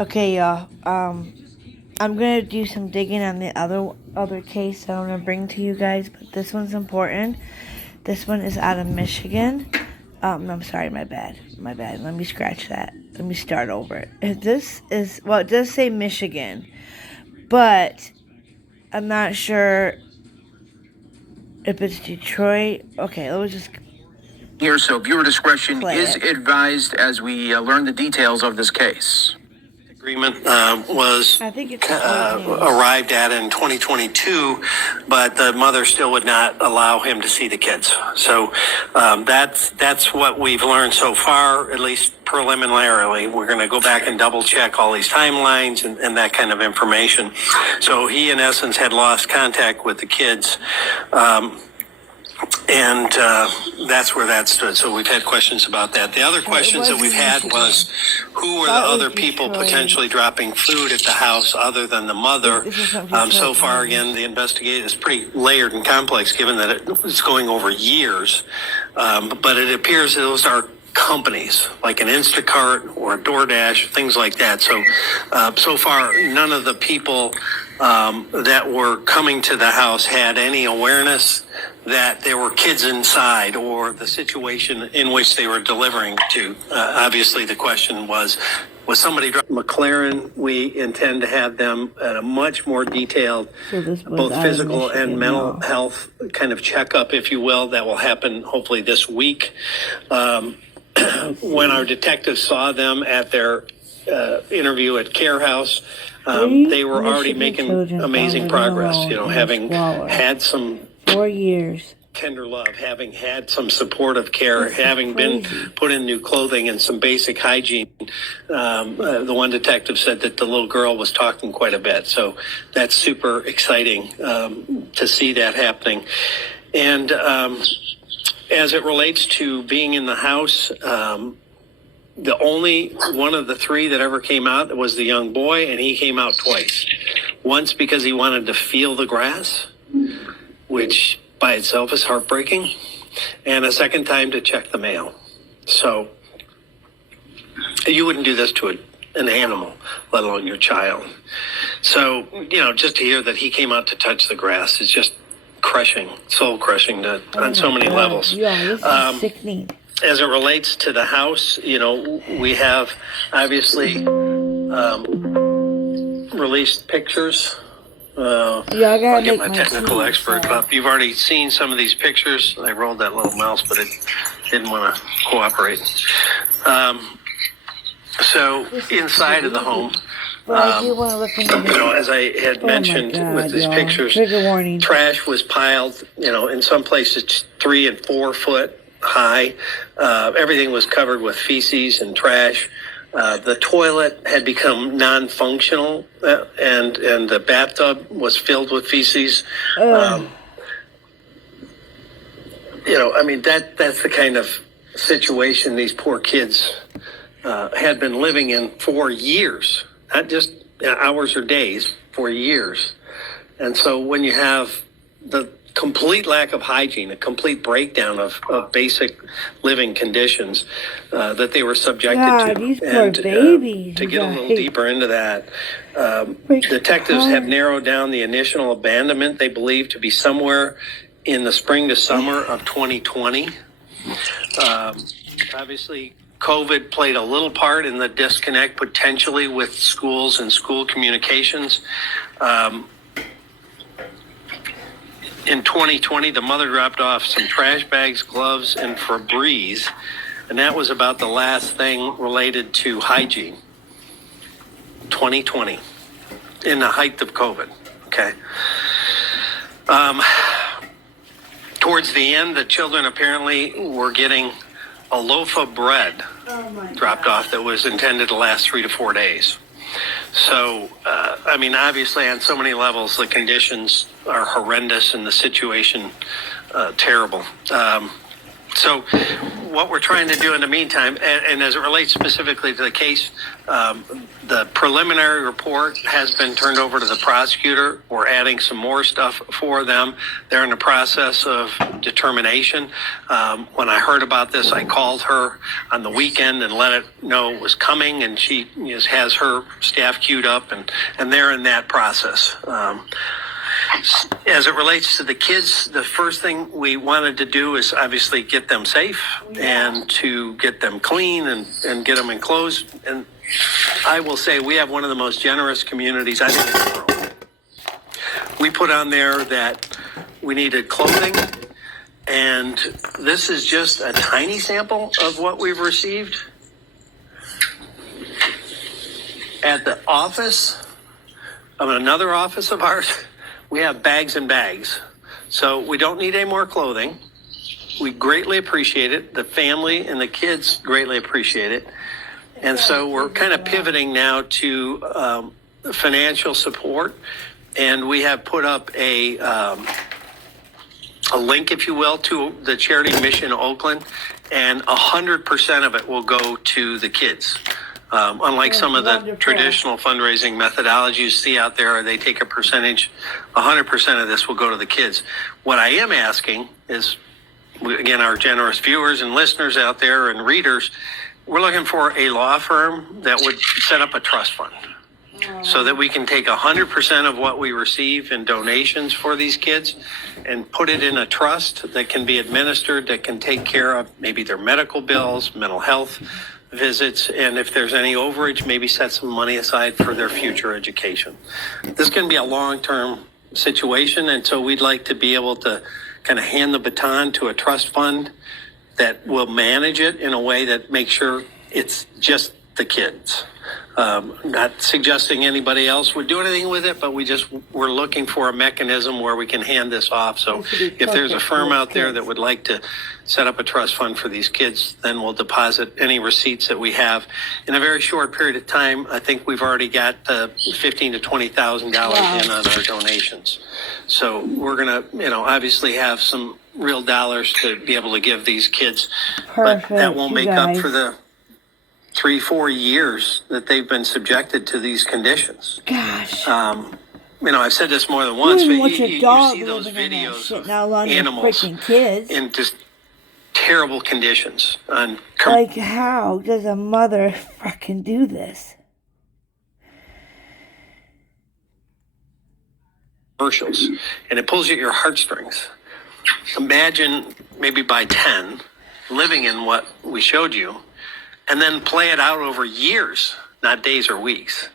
Okay, y'all. I'm gonna do some digging on the other case that I'm gonna bring to you guys, but this one's important. This one is out of Michigan. I'm sorry, my bad. Let me scratch that. Let me start over. This is, well, it does say Michigan, but I'm not sure if it's Detroit. Okay, let's just Here, so viewer discretion is it. advised as we learn the details of this case. Agreement was I think it's arrived at in 2022, but the mother still would not allow him to see the kids. So that's what we've learned so far, at least preliminarily. We're going to go back and double check all these timelines and that kind of information. So he, in essence, had lost contact with the kids. And that's where that stood. So we've had questions about that. The other questions that we've had was, who were the other people potentially dropping food at the house other than the mother? So far, again, the investigation is pretty layered and complex, given that it's going over years. But it appears those are companies like an Instacart or a DoorDash, things like that. So so far, none of the people that were coming to the house had any awareness that there were kids inside or the situation in which they were delivering to. Obviously, the question was somebody McLaren? We intend to have them at a much more detailed, both physical and mental health kind of checkup, if you will, that will happen hopefully this week. When our detectives saw them at their interview at Care House, they were already making amazing progress, having had some 4 years. Tender love, having had some supportive care, having been put in new clothing and some basic hygiene. The one detective said that the little girl was talking quite a bit. So that's super exciting to see that happening. And as it relates to being in the house, the only one of the three that ever came out was the young boy, and he came out twice. Once because he wanted to feel the grass, which by itself is heartbreaking, and a second time to check the mail. So you wouldn't do this to an animal, let alone your child. So, just to hear that he came out to touch the grass is just crushing, soul crushing on so many levels. Yeah, this is sickening. As it relates to the house, we have obviously released pictures. I'll get my technical expert up. You've already seen some of these pictures. I rolled that little mouse, but it didn't want to cooperate. So inside of the home, as I had mentioned with these pictures, trash was piled, in some places 3 and 4 foot high. Everything was covered with feces and trash. The toilet had become non-functional, and the bathtub was filled with feces. That's the kind of situation these poor kids had been living in for years, not just hours or days, for years. And so when you have the complete lack of hygiene, a complete breakdown of basic living conditions that they were subjected to. These poor babies. To get a little deeper into that, detectives have narrowed down the initial abandonment they believe to be somewhere in the spring to summer of 2020. Obviously, COVID played a little part in the disconnect potentially with schools and school communications. In 2020, the mother dropped off some trash bags, gloves, and Febreze, and that was about the last thing related to hygiene. 2020, in the height of COVID, okay? Towards the end, the children apparently were getting a loaf of bread dropped off that was intended to last 3 to 4 days. So, obviously on so many levels, the conditions are horrendous and the situation terrible. So what we're trying to do in the meantime, and as it relates specifically to the case, the preliminary report has been turned over to the prosecutor. We're adding some more stuff for them. They're in the process of determination. When I heard about this, I called her on the weekend and let it know it was coming, and she has her staff queued up, and they're in that process. As it relates to the kids, the first thing we wanted to do is obviously get them safe and to get them clean and get them enclosed. And I will say we have one of the most generous communities I think in the world. We put on there that we needed clothing, and this is just a tiny sample of what we've received. At the office of another office of ours, we have bags and bags. So we don't need any more clothing. We greatly appreciate it. The family and the kids greatly appreciate it. And so we're kind of pivoting now to financial support. And we have put up a link, if you will, to the charity mission Oakland. And 100% of it will go to the kids. Unlike some of the traditional fundraising methodologies you see out there, they take a percentage. 100% of this will go to the kids. What I am asking is, again, our generous viewers and listeners out there and readers, we're looking for a law firm that would set up a trust fund so that we can take 100% of what we receive in donations for these kids and put it in a trust that can be administered, that can take care of maybe their medical bills, mental health visits, and if there's any overage, maybe set some money aside for their future education. This can be a long-term situation, and so we'd like to be able to kind of hand the baton to a trust fund that will manage it in a way that makes sure it's just the kids. Not suggesting anybody else would do anything with it, but we're looking for a mechanism where we can hand this off. So if there's a firm out there that would like to set up a trust fund for these kids, then we'll deposit any receipts that we have in a very short period of time. I think we've already got $15,000 to $20,000 in on our donations. So we're gonna, obviously have some real dollars to be able to give these kids, but that won't make up for the 3-4 years that they've been subjected to these conditions. Gosh. I've said this more than once, but you see those videos shit, of now along animals freaking kids. in just terrible conditions on Like, how does a mother fucking do this? commercials, and it pulls at your heartstrings. Imagine maybe by 10 living in what we showed you, and then play it out over years, not days or weeks.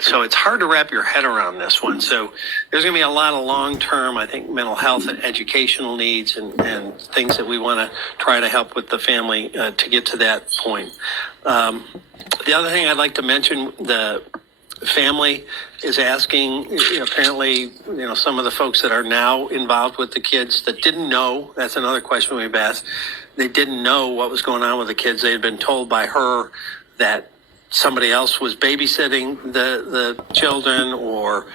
So it's hard to wrap your head around this one. So there's going to be a lot of long-term, I think, mental health and educational needs and things that we want to try to help with the family to get to that point. The other thing I'd like to mention, the family is asking, apparently, some of the folks that are now involved with the kids that didn't know, that's another question we've asked, they didn't know what was going on with the kids. They had been told by her that somebody else was babysitting the children or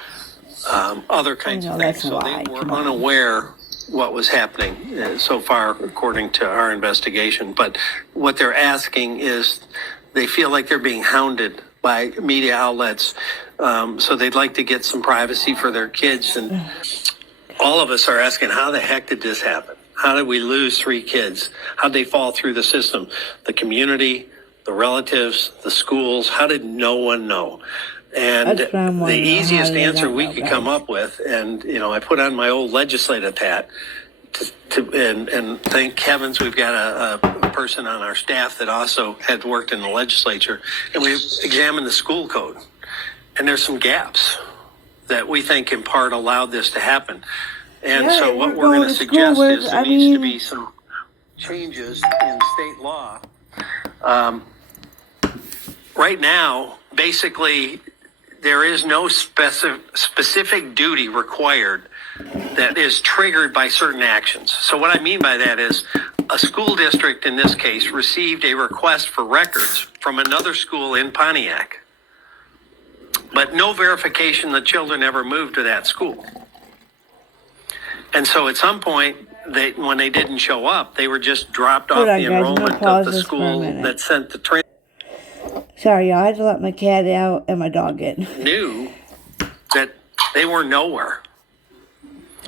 other kinds of things. So they were unaware what was happening so far, according to our investigation. But what they're asking is they feel like they're being hounded by media outlets. So they'd like to get some privacy for their kids. And all of us are asking, how the heck did this happen? How did we lose 3 kids? How did they fall through the system? The community, the relatives, the schools, how did no one know? And the easiest answer we could come up with, and I put on my old legislative hat, and thank heavens we've got a person on our staff that also had worked in the legislature, and we examined the school code, and there's some gaps that we think in part allowed this to happen. And so what we're going to suggest is there needs to be some changes in state law. Right now, basically, there is no specific duty required that is triggered by certain actions. So what I mean by that is a school district, in this case, received a request for records from another school in Pontiac, but no verification the children ever moved to that school. And so at some point, when they didn't show up, they were just dropped Hold off on, the guys, I'm gonna enrollment pause of the this for a school minute. that sent the transfer. Sorry, y'all. I had to let my cat out and my dog in. Knew that they were nowhere.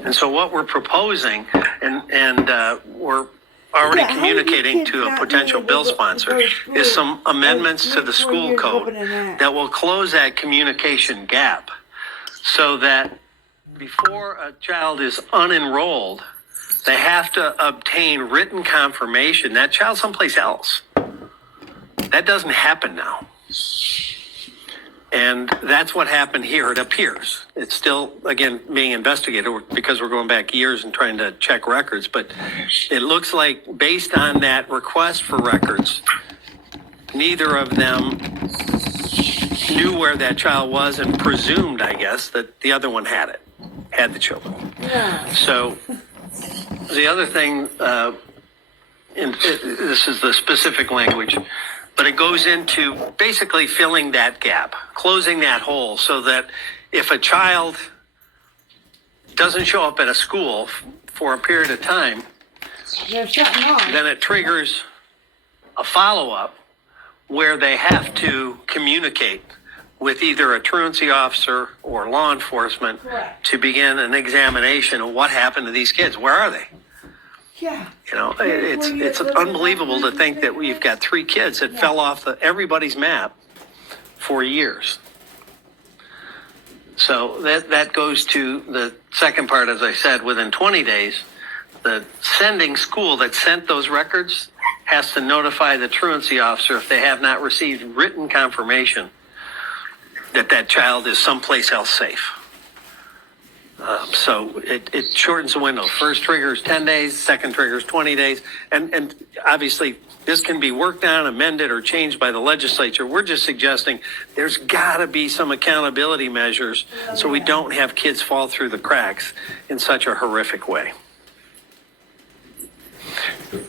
And so what we're proposing, and we're already Yeah, how many communicating kids to a not potential being bill able to sponsor, go to school is some amendments to the 3-4 school years code open and that? that will close that communication gap so that before a child is unenrolled, they have to obtain written confirmation that child's someplace else. That doesn't happen now. And that's what happened here, it appears. It's still, again, being investigated because we're going back years and trying to check records. But it looks like based on that request for records, neither of them knew where that child was and presumed, I guess, that the other one had the children. Yeah. So the other thing, this is the specific language, but it goes into basically filling that gap, closing that hole so that if a child doesn't show up at a school for a period of time, There's something wrong. then it triggers a follow-up where they have to communicate with either a truancy officer or law enforcement Correct. to begin an examination of what happened to these kids. Where are they? Yeah. You know, it's unbelievable to think that we've got 3 kids that fell off everybody's map for years. So that goes to the second part, as I said, within 20 days, the sending school that sent those records has to notify the truancy officer if they have not received written confirmation that that child is someplace else safe. So it shortens the window. First trigger is 10 days, second trigger is 20 days. And obviously, this can be worked on, amended, or changed by the legislature. We're just suggesting there's got to be some accountability measures so we don't have kids fall through the cracks in such a horrific way.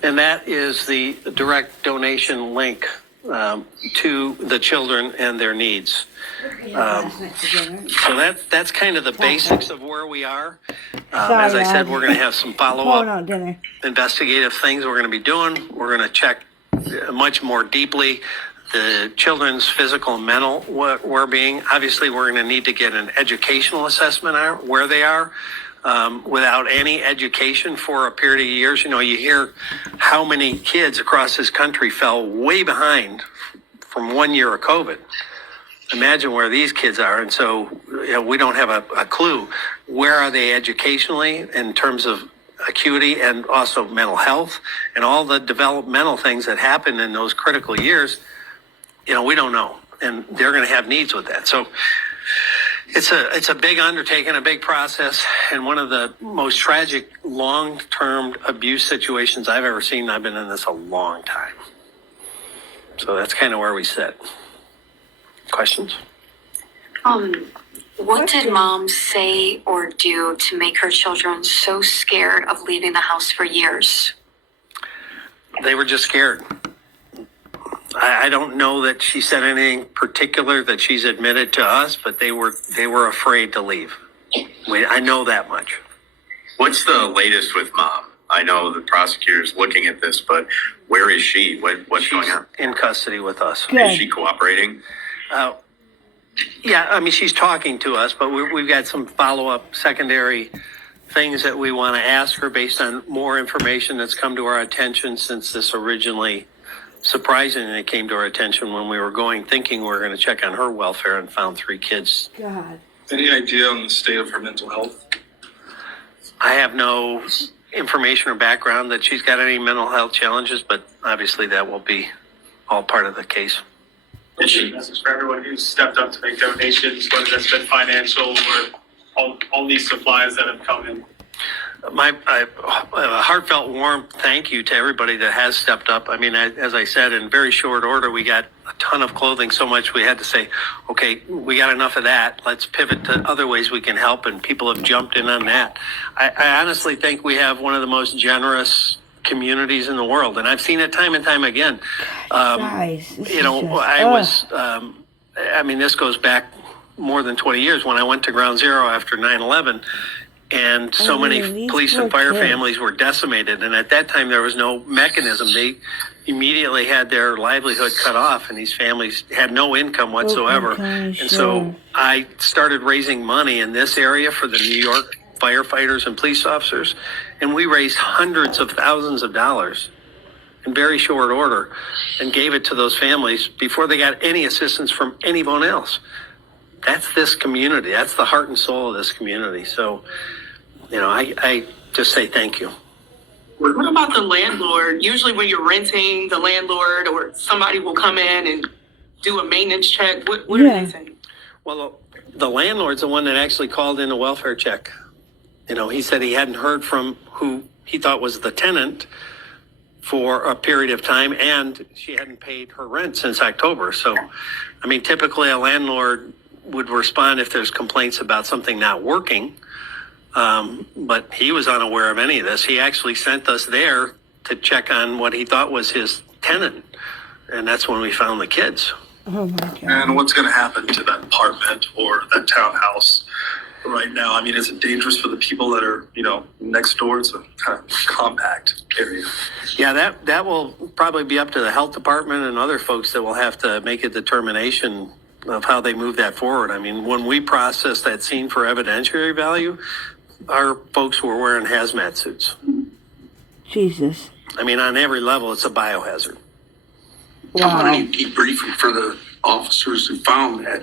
And that is the direct donation link to the children and their needs. So that's kind of the basics of where we are. As I said, we're going to have some follow-up investigative things we're going to be doing. We're going to check much more deeply the children's physical and mental well-being. Obviously, we're going to need to get an educational assessment on where they are. Without any education for a period of years, you know, you hear how many kids across this country fell way behind from 1 year of COVID. Imagine where these kids are. And so, you know, we don't have a clue. Where are they educationally in terms of acuity and also mental health and all the developmental things that happen in those critical years? You know, we don't know. And they're going to have needs with that. So it's a big undertaking, a big process, and one of the most tragic long-term abuse situations I've ever seen. I've been in this a long time. So that's kind of where we sit. Questions? What did mom say or do to make her children so scared of leaving the house for years? They were just scared. I don't know that she said anything particular that she's admitted to us, but they were afraid to leave. I know that much. What's the latest with mom? I know the prosecutor's looking at this, but where is she? What's going on? In custody with us. Good. Is she cooperating? Yeah, I mean, she's talking to us, but we've got some follow-up secondary things that we want to ask her based on more information that's come to our attention since this originally, surprisingly, came to our attention when we were thinking we were going to check on her welfare and found 3 kids. God. Any idea on the state of her mental health? I have no information or background that she's got any mental health challenges, but obviously that will be all part of the case. A message for everyone who's stepped up to make donations, whether that's been financial or all these supplies that have come in. A heartfelt, warm thank you to everybody that has stepped up. I mean, as I said, in very short order, we got a ton of clothing, so much we had to say, okay, we got enough of that. Let's pivot to other ways we can help, and people have jumped in on that. I honestly think we have one of the most generous communities in the world, and I've seen it time and time again. Guys, You know, I mean, this goes back more than 20 years when I went to Ground Zero after 9/11. And so many these police poor and fire kids. families were decimated. And at that time, there was no mechanism. They immediately had their livelihood cut off, and these families had no income whatsoever. County And so Sheriff. I started raising money in this area for the New York firefighters and police officers. And we raised hundreds of thousands of dollars in very short order and gave it to those families before they got any assistance from anyone else. That's this community. That's the heart and soul of this community. So, I just say thank you. What about the landlord? Usually when you're renting, the landlord or somebody will come in and do a maintenance check. What are they saying? Well, the landlord's the one that actually called in a welfare check. He said he hadn't heard from who he thought was the tenant for a period of time, and she hadn't paid her rent since October. So, typically a landlord would respond if there's complaints about something not working. But he was unaware of any of this. He actually sent us there to check on what he thought was his tenant. And that's when we found the kids. Oh my God. And what's going to happen to that apartment or that townhouse right now? Is it dangerous for the people that are, next door? It's a kind of compact area. Yeah, that will probably be up to the health department and other folks that will have to make a determination of how they move that forward. When we processed that scene for evidentiary value, our folks were wearing hazmat suits. Jesus. On every level, it's a biohazard. Wow. Any debriefing for the officers who found that?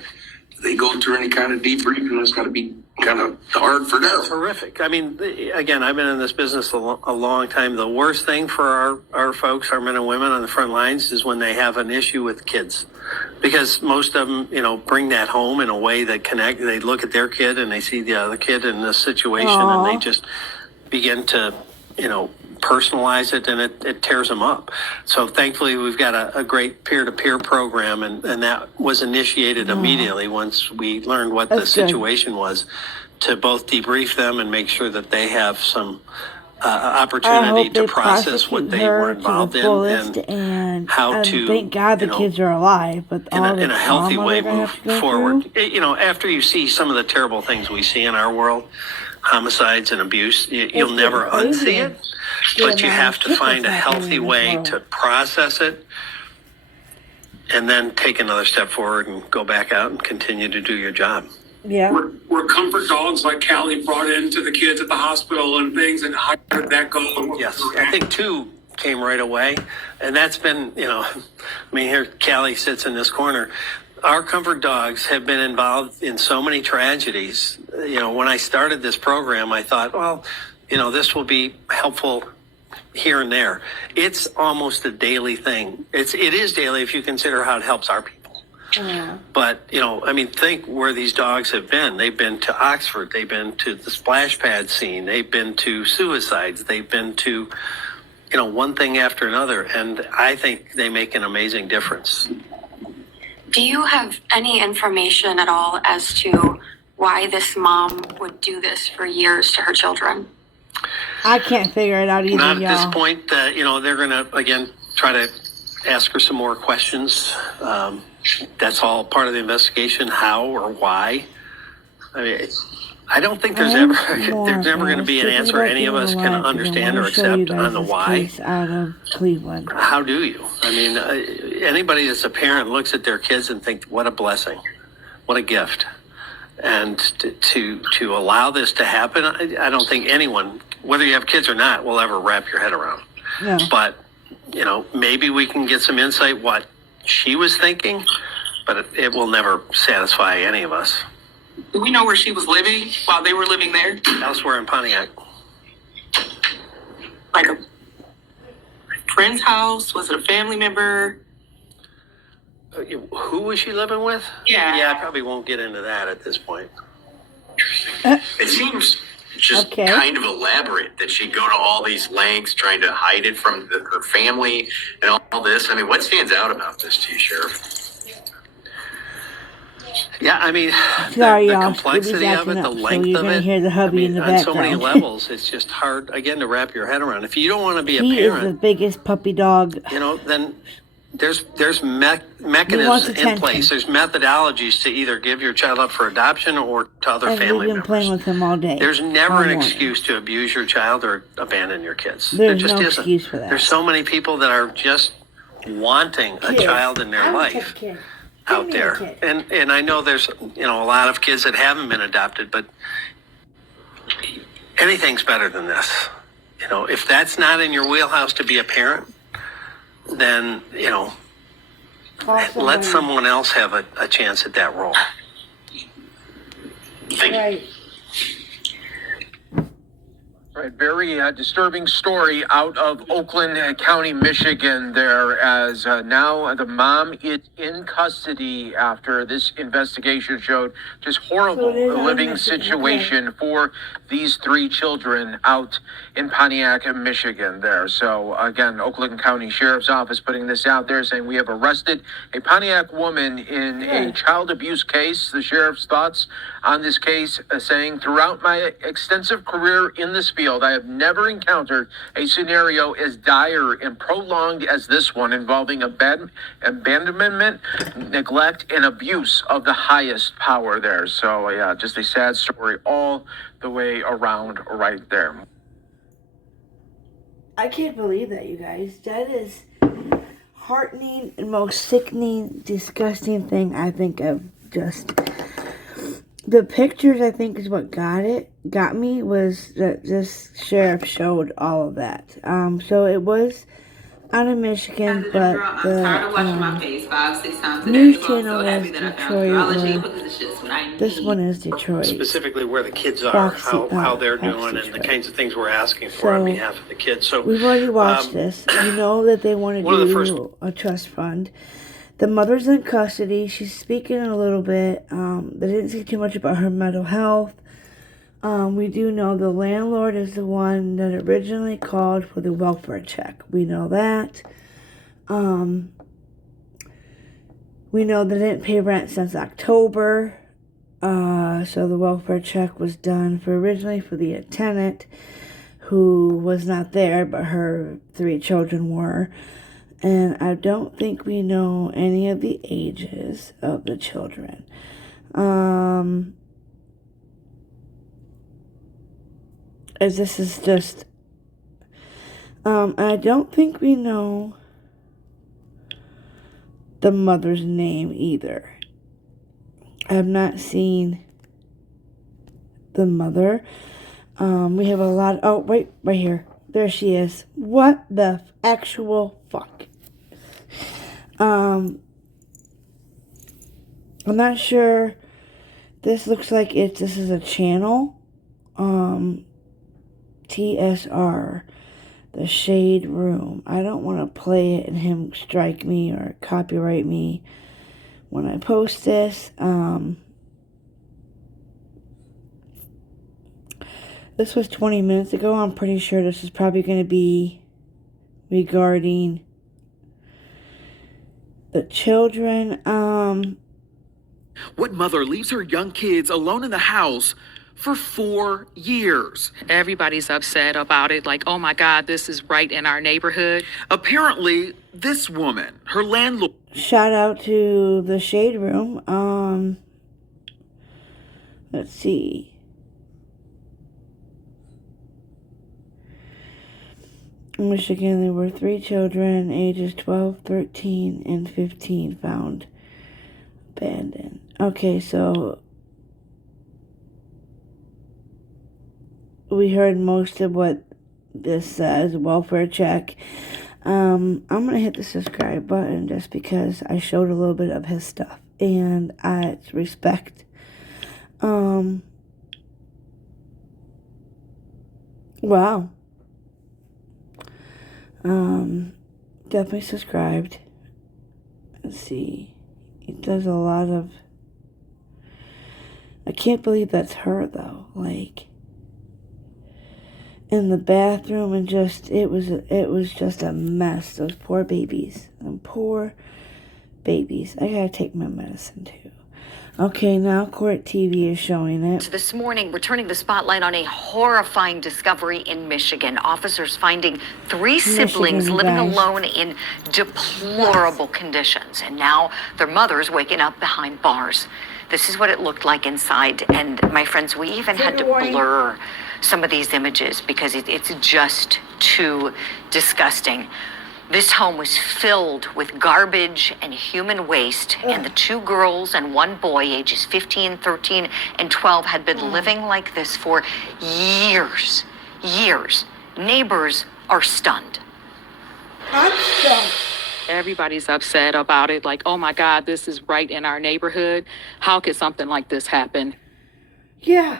Do they go through any kind of debriefing? That's got to be kind of hard for them. It's horrific. Again, I've been in this business a long time. The worst thing for our folks, our men and women on the front lines, is when they have an issue with kids. Because most of them, bring that home in a way that they look at their kid and they see the other kid in this situation. Aww. And they just begin to, personalize it, and it tears them up. So thankfully, we've got a great peer-to-peer program, and that was initiated immediately once we learned what the That's good. situation was, to both debrief them and make sure that they have some I opportunity hope to they process what they were involved in and how to, thank God the kids are alive, but in all the a healthy trauma way they're gonna move have to go forward. through. After you see some of the terrible things we see in our world, homicides and abuse, you'll never crazy. unsee it, but you have to find a healthy way to process it and then take another step forward and go back out and continue to do your job. Yeah. Were comfort dogs like Callie brought into the kids at the hospital and things, and how did that go? Yes, I think 2 came right away, and that's been, here Callie sits in this corner. Our comfort dogs have been involved in so many tragedies. When I started this program, I thought, well, this will be helpful here and there. It's almost a daily thing. It is daily if you consider how it helps our people. Yeah. But, think where these dogs have been. They've been to Oxford. They've been to the splash pad scene. They've been to suicides. They've been to, one thing after another. And I think they make an amazing difference. Do you have any information at all as to why this mom would do this for years to her children? I can't figure it out either, Not at y'all. this point. They're going to, again, try to ask her some more questions. That's all part of the investigation, how or why. I don't think there's never going to be an answer any of us can understand or accept on the why. Out of Cleveland. How do you? Anybody that's a parent looks at their kids and think, what a blessing, what a gift. And to allow this to happen, I don't think anyone, whether you have kids or not, will ever wrap your head around. No. But, maybe we can get some insight what she was thinking, but it will never satisfy any of us. Do we know where she was living while they were living there? Elsewhere in Pontiac. Like a friend's house? Was it a family member? Who was she living with? Yeah. Yeah, I probably won't get into that at this point. It seems just Okay. kind of elaborate that she'd go to all these lengths trying to hide it from her family and all this. What stands out about this to you, Sheriff? Yeah, Sorry, the y'all. complexity Scooby's of it, acting the up, so length you're of gonna it. hear the hubby in the on so many background. levels, it's just hard, again, to wrap your head around. If you don't want to be a He is the parent, biggest puppy dog. then mechanisms in attention. place. There's methodologies to either give your child up for adoption or to other And family we've been playing members. with him all day. There's never all an morning. excuse to abuse your child or abandon your kids. There's there just no isn't. excuse for that. There's so many people that are just wanting a Kids. child in their I would life take a kid. Give out me a there. kid. And I know there's a lot of kids that haven't been adopted, but anything's better than this. If that's not in your wheelhouse to be a parent, then let someone else have a chance at that role. Right. Right, very disturbing story out of Oakland County, Michigan there, as now the mom is in custody after this investigation showed just horrible So it is living in Michigan, situation for these 3 children out in Pontiac, Michigan there. So again, Oakland County Sheriff's Office putting this out there saying we have arrested a Pontiac woman in a child abuse case. The sheriff's thoughts on this case saying, throughout my extensive career in this field, I have never encountered a scenario as dire and prolonged as this one, involving abandonment, neglect, and abuse of the highest power there. So yeah, just a sad story all the way around right there. I can't believe that, you guys. That is heartening and most sickening, disgusting thing I think I've just... The pictures, I think, is what got me, was that this sheriff showed all of that. So it was out of Michigan, but the news channel was Detroit. This one is Detroit. Specifically where the kids are, how they're doing, and the kinds of things we're asking for on behalf of the kids. So we've already watched this. You know that they want to do a trust fund. The mother's in custody. She's speaking a little bit. They didn't say too much about her mental health. We do know the landlord is the one that originally called for the welfare check. We know that. We know they didn't pay rent since October. So the welfare check was done originally for the tenant who was not there, but her 3 children were. And I don't think we know any of the ages of the children. As this is just... I don't think we know the mother's name either. I have not seen the mother. We have a lot... Oh, wait, right here. There she is. What the actual fuck? I'm not sure. This looks like this is a channel. TSR, the Shade Room. I don't want to play it and him strike me or copyright me when I post this. This was 20 minutes ago. I'm pretty sure this is probably going to be regarding the children. What mother leaves her young kids alone in the house for 4 years? Everybody's upset about it, like, oh my God, this is right in our neighborhood. Apparently, this woman, her landlord... Shout out to the Shade Room. Let's see. In Michigan, there were 3 children, ages 12, 13, and 15, found abandoned. Okay, so we heard most of what this says, welfare check. I'm going to hit the subscribe button just because I showed a little bit of his stuff, and it's respect. Wow. Definitely subscribed. Let's see. It does a lot of... I can't believe that's her, though. Like, in the bathroom, and just, it was just a mess. Those poor babies. Them poor babies. I gotta take my medicine, too. Okay, now Court TV is showing it. This morning, we're turning the spotlight on a horrifying discovery in Michigan. Officers finding three siblings living alone in deplorable conditions. And now their mother's waking up behind bars. This is what it looked like inside. And my friends, we even had to blur some of these images because it's just too disgusting. This home was filled with garbage and human waste, and the two girls and one boy, ages 15, 13, and 12, had been living like this for years. Years. Neighbors are stunned. I'm stunned. Everybody's upset about it. Like, oh my God, this is right in our neighborhood. How could something like this happen? Yeah.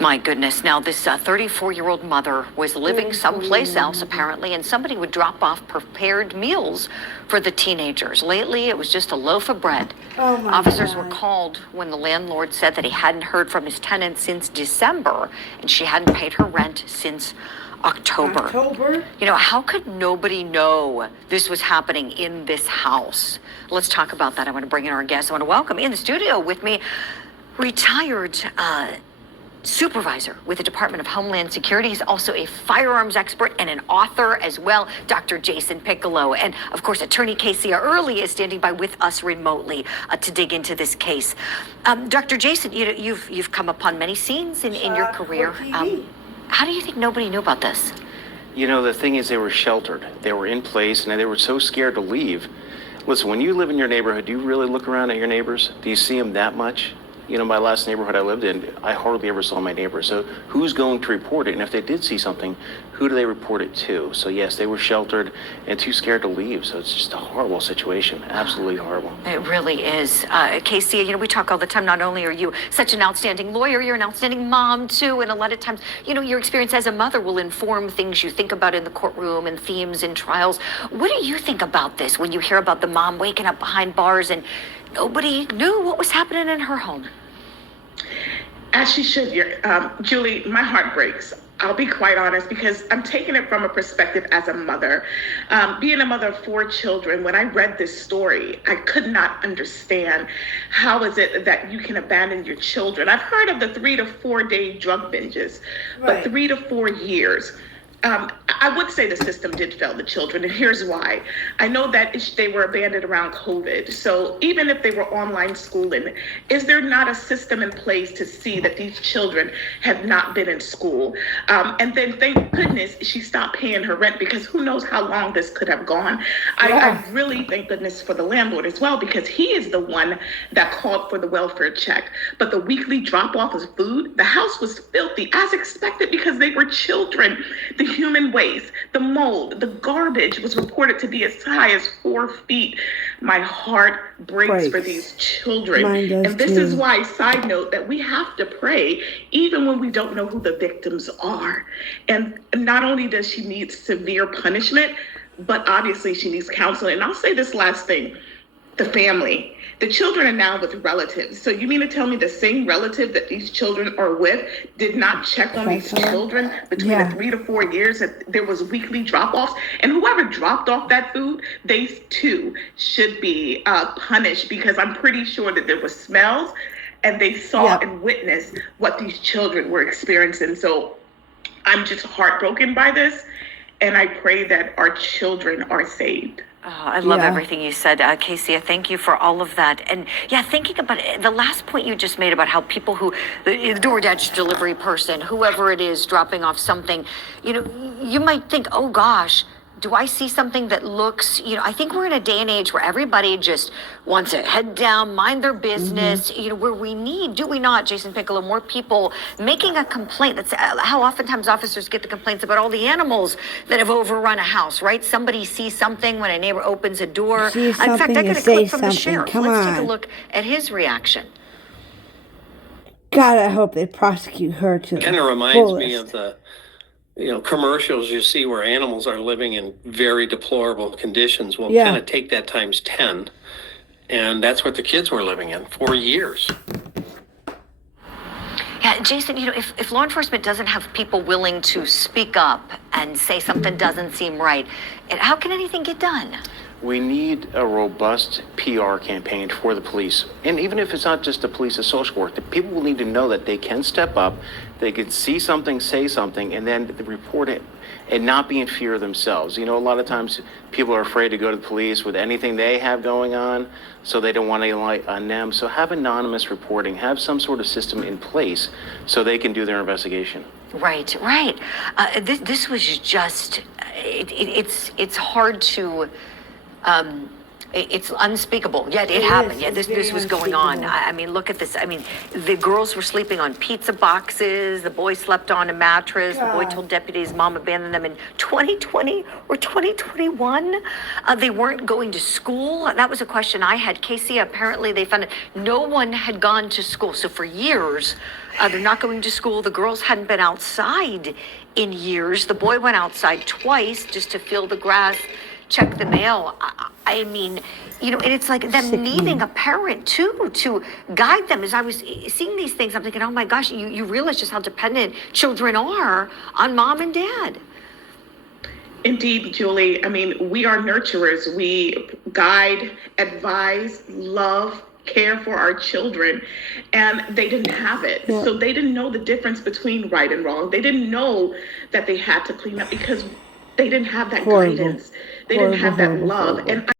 My goodness. Now, this 34-year-old mother was living someplace else, apparently, and somebody would drop off prepared meals for the teenagers. Lately, it was just a loaf of bread. Officers were called when the landlord said that he hadn't heard from his tenant since December, and she hadn't paid her rent since October. You know, how could nobody know this was happening in this house? Let's talk about that. I want to bring in our guests. I want to welcome in the studio with me retired supervisor with the Department of Homeland Security. He's also a firearms expert and an author as well, Dr. Jason Piccolo. And of course, attorney Casey Early is standing by with us remotely to dig into this case. Dr. Jason, you've come upon many scenes in your career. How do you think nobody knew about this? You know, the thing is, they were sheltered. They were in place, and they were so scared to leave. Listen, when you live in your neighborhood, do you really look around at your neighbors? Do you see them that much? You know, my last neighborhood I lived in, I hardly ever saw my neighbors. So who's going to report it? And if they did see something, who do they report it to? So yes, they were sheltered and too scared to leave. So it's just a horrible situation. Absolutely horrible. It really is. Casey, you know, we talk all the time, not only are you such an outstanding lawyer, you're an outstanding mom too. And a lot of times, you know, your experience as a mother will inform things you think about in the courtroom and themes in trials. What do you think about this when you hear about the mom waking up behind bars and nobody knew what was happening in her home? As she should, Julie, my heart breaks. I'll be quite honest, because I'm taking it from a perspective as a mother. Being a mother of 4 children, when I read this story, I could not understand how is it that you can abandon your children. I've heard of the 3 to 4 day drug binges, but 3 to 4 years. I would say the system did fail the children, and here's why. I know that they were abandoned around COVID. So even if they were online schooling, is there not a system in place to see that these children have not been in school? And then thank goodness she stopped paying her rent, because who knows how long this could have gone. I really thank goodness for the landlord as well, because he is the one that called for the welfare check. But the weekly drop off of food, the house was filthy as expected because they were children. The human waste, the mold, the garbage was reported to be as high as 4 feet. My heart breaks for these children. And this is why, side note, that we have to pray even when we don't know who the victims are. And not only does she need severe punishment, but obviously she needs counseling. And I'll say this last thing, the family. The children are now with relatives. So you mean to tell me the same relative that these children are with did not check on these children between the 3 to 4 years that there was weekly drop-offs? And whoever dropped off that food, they too should be punished, because I'm pretty sure that there were smells and they saw and witnessed what these children were experiencing. So I'm just heartbroken by this, and I pray that our children are saved. Oh, I love everything you said, Casey. Thank you for all of that. And thinking about it, the last point you just made about how people who, the DoorDash delivery person, whoever it is dropping off something, you know, you might think, oh gosh, do I see something that looks, you know, I think we're in a day and age where everybody just wants to head down, mind their business, you know, where we need, do we not, Jason Piccolo, more people making a complaint. That's how oftentimes officers get the complaints about all the animals that have overrun a house, right? Somebody sees something when a neighbor opens a door. In fact, I got a clip from the sheriff. Let's take a look at his reaction. God, I hope they prosecute her to the Kind of reminds me of the commercials you see where animals are living in very deplorable conditions. Well, kind of take that times 10. And that's what the kids were living in for years. Yeah, Jason, you know, if law enforcement doesn't have people willing to speak up and say something doesn't seem right, how can anything get done? We need a robust PR campaign for the police. And even if it's not just the police, the social work, the people will need to know that they can step up, they can see something, say something, and then report it and not be in fear themselves. You know, a lot of times people are afraid to go to the police with anything they have going on, so they don't want to light on them. So have anonymous reporting, have some sort of system in place so they can do their investigation. Right. This was just, it's hard to, it's unspeakable, yet it happened. Yeah, this was going on. I mean, look at this. I mean, the girls were sleeping on pizza boxes. The boy slept on a mattress. The boy told deputies mom abandoned them in 2020 or 2021. They weren't going to school. That was a question I had. Casey, apparently they found no one had gone to school. So for years, they're not going to school. The girls hadn't been outside in years. The boy went outside twice just to feel the grass, check the mail. I mean, you know, and it's like them needing a parent too to guide them. As I was seeing these things, I'm thinking, oh my gosh, you realize just how dependent children are on mom and dad. Indeed, Julie. I mean, we are nurturers. We guide, advise, love, care for our children, and they didn't have it. Yeah. So they didn't know the difference between right and wrong. They didn't know that they had to clean up because they didn't have that guidance. They didn't have that love. And